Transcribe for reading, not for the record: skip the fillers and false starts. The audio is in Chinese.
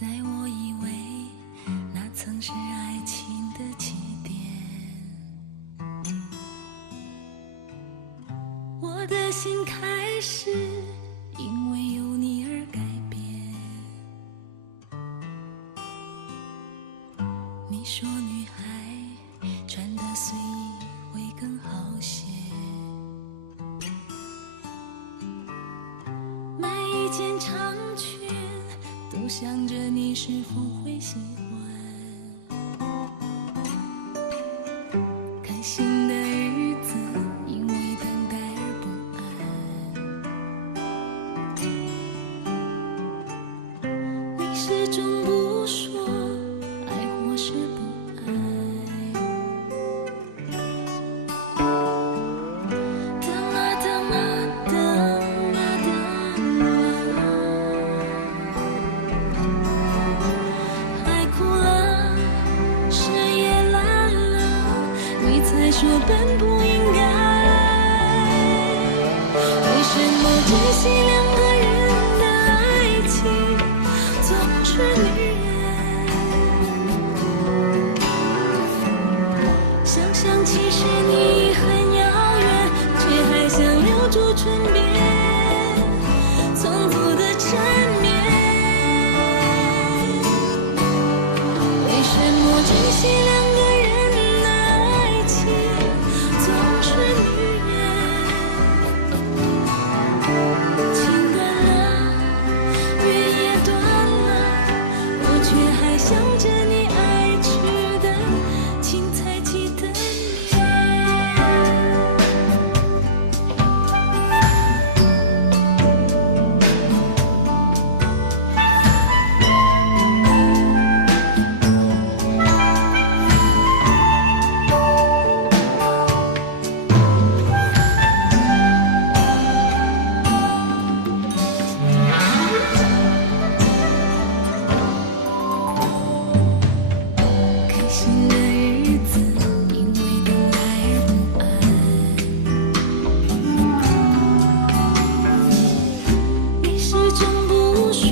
在我以为那曾是爱情的起点，我的心开始因为有你而改变。你说女孩穿得随意会更好些，买一件长裙都想着你是否会喜欢。开心的日子因为等待而不安，你始终不说爱或是不爱。等啊等啊等啊等啊，海枯了，视野蓝了，你才说本不应该。为什么珍惜两个人的爱情总是女人？想想其实你很遥远，却还想留住唇边从不的缠绵。为什么珍惜两个人的爱情总是女人？情断了，缘也断了，我却还想着你爱吃的青菜鸡的面。开心的日子因为等待而不安，你始终不说